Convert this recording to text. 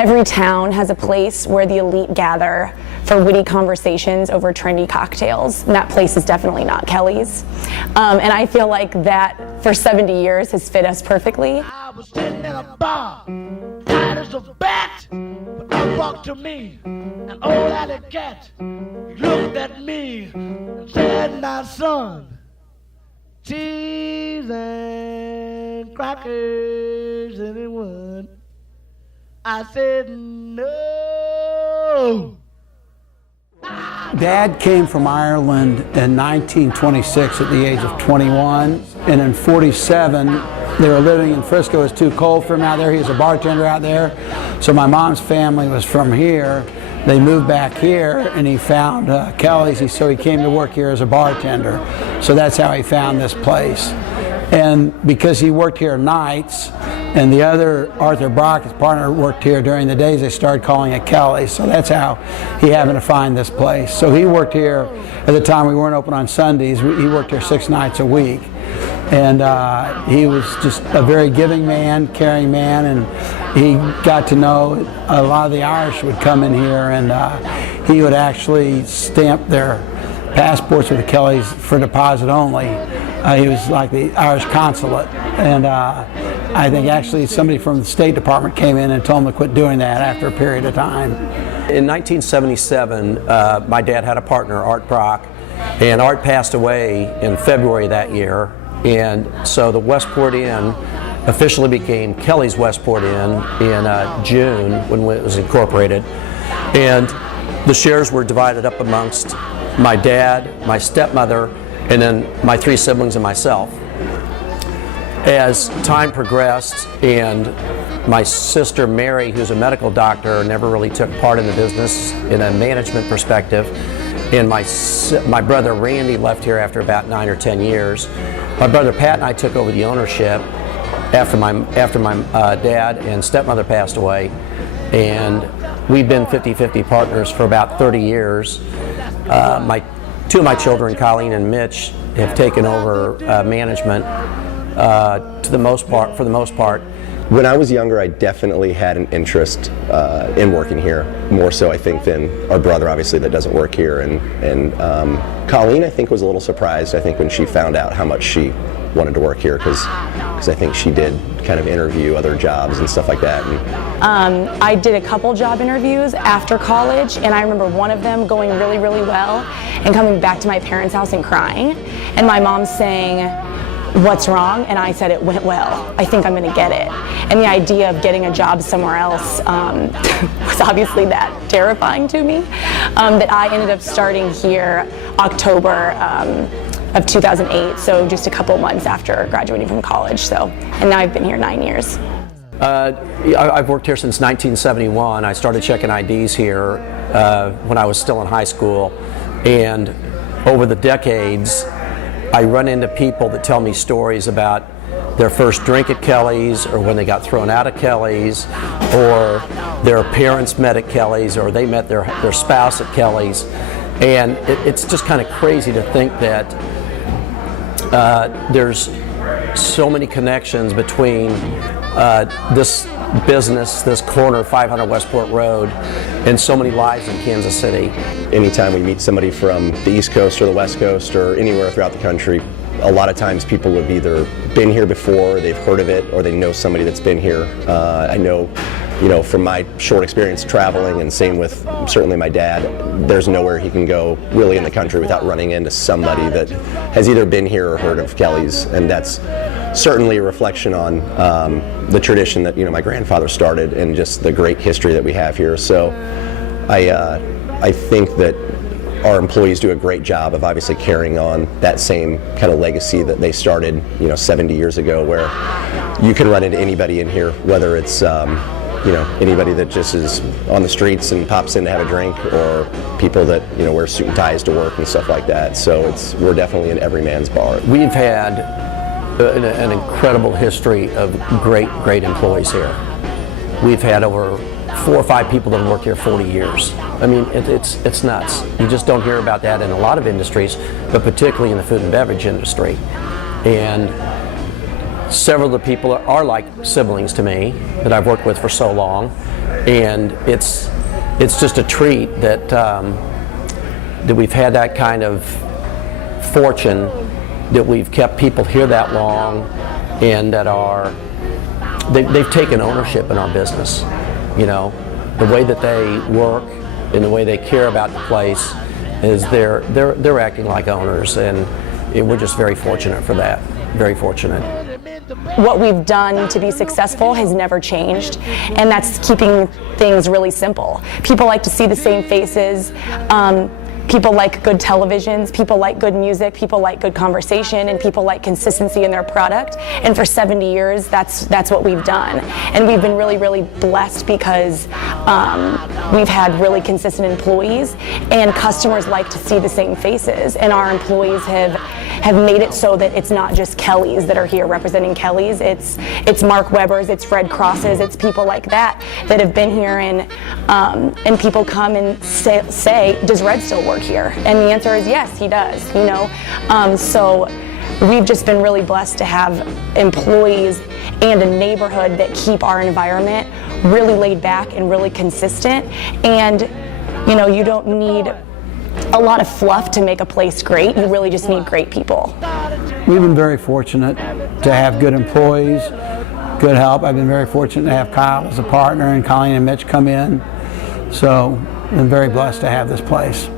Every town has a place where the elite gather for witty conversations over trendy cocktails, and that place is definitely not Kelly's. And I feel like that for 70 years has fit us perfectly. I was sitting in a bar, tight as a bat, but I walked to me, an old alley cat. He looked at me and said, "Now son, cheese and crackers, anyone?" I said, "No." Dad came from Ireland in 1926 at the age of 21, and in 47 they were living in Frisco. It was too cold for him out there. He was a bartender out there. So my mom's family was from here. They moved back here, and he found Kelly's, so he came to work here as a bartender. So that's how he found this place. And because he worked here nights, and the other, Arthur Brock, his partner, worked here during the days, they started calling it Kelly's. So that's how he happened to find this place. So he worked here, at the time we weren't open on Sundays, he worked here 6 nights a week. And he was just a very giving man, caring man, and he got to know a lot of the Irish would come in here, and he would actually stamp their passports with the Kellys for deposit only. He was like the Irish consulate, and I think actually somebody from the State Department came in and told him to quit doing that after a period of time. In 1977, my dad had a partner, Art Brock, and Art passed away in February that year, and so the Westport Inn officially became Kelly's Westport Inn in June when it was incorporated, and the shares were divided up amongst my dad, my stepmother, and then my 3 siblings and myself. As time progressed, and my sister Mary, who's a medical doctor, never really took part in the business in a management perspective, and my brother Randy left here after about 9 or 10 years. My brother Pat and I took over the ownership after my dad and stepmother passed away, and we've been 50-50 partners for about 30 years. 2 of my children, Colleen and Mitch, have taken over management for the most part. When I was younger, I definitely had an interest in working here, more so I think than our brother, obviously, that doesn't work here. And Colleen, I think, was a little surprised, I think, when she found out how much she wanted to work here, because I think she did kind of interview other jobs and stuff like that. I did a couple job interviews after college, and I remember one of them going really, really well, and coming back to my parents' house and crying, and my mom saying, "What's wrong?" And I said, "It went well. I think I'm going to get it." And the idea of getting a job somewhere else was obviously that terrifying to me, that I ended up starting here October of 2008, so just a couple months after graduating from college. And now I've been here 9 years. I've worked here since 1971. I started checking IDs here when I was still in high school, and over the decades I run into people that tell me stories about their first drink at Kelly's, or when they got thrown out of Kelly's, or their parents met at Kelly's, or they met their spouse at Kelly's. And it's just kind of crazy to think that there's so many connections between this business, this corner, 500 Westport Road, and so many lives in Kansas City. Anytime we meet somebody from the East Coast or the West Coast or anywhere throughout the country, a lot of times people have either been here before, they've heard of it, or they know somebody that's been here. I know, from my short experience traveling, and same with certainly my dad, there's nowhere he can go really in the country without running into somebody that has either been here or heard of Kelly's, and that's certainly a reflection on the tradition that my grandfather started, and just the great history that we have here. So I think that our employees do a great job of obviously carrying on that same kind of legacy that they started 70 years ago, where you can run into anybody in here, whether it's anybody that just is on the streets and pops in to have a drink, or people that wear suit and ties to work and stuff like that. So we're definitely an every man's bar. We've had an incredible history of great employees here. We've had over 4 or 5 people that have worked here 40 years. I mean, it's nuts. You just don't hear about that in a lot of industries, but particularly in the food and beverage industry. And several of the people are like siblings to me that I've worked with for so long. And it's just a treat that that we've had that kind of fortune, that we've kept people here that long, and that they've taken ownership in our business. You know, the way that they work and the way they care about the place is they're acting like owners, and we're just very fortunate for that. Very fortunate. What we've done to be successful has never changed, and that's keeping things really simple. People like to see the same faces. People like good televisions, people like good music, people like good conversation, and people like consistency in their product. And for 70 years, that's what we've done. And we've been really, really blessed because we've had really consistent employees, and customers like to see the same faces. And our employees have made it so that it's not just Kellys that are here representing Kellys. It's Mark Weber's, it's Fred Cross's, it's people like that have been here, and people come and say, does Red still work here? And the answer is yes, he does. You know, so we've just been really blessed to have employees and a neighborhood that keep our environment really laid back and really consistent. And you know, you don't need a lot of fluff to make a place great. You really just need great people. We've been very fortunate to have good employees, good help. I've been very fortunate to have Kyle as a partner and Colleen and Mitch come in. So I've been very blessed to have this place.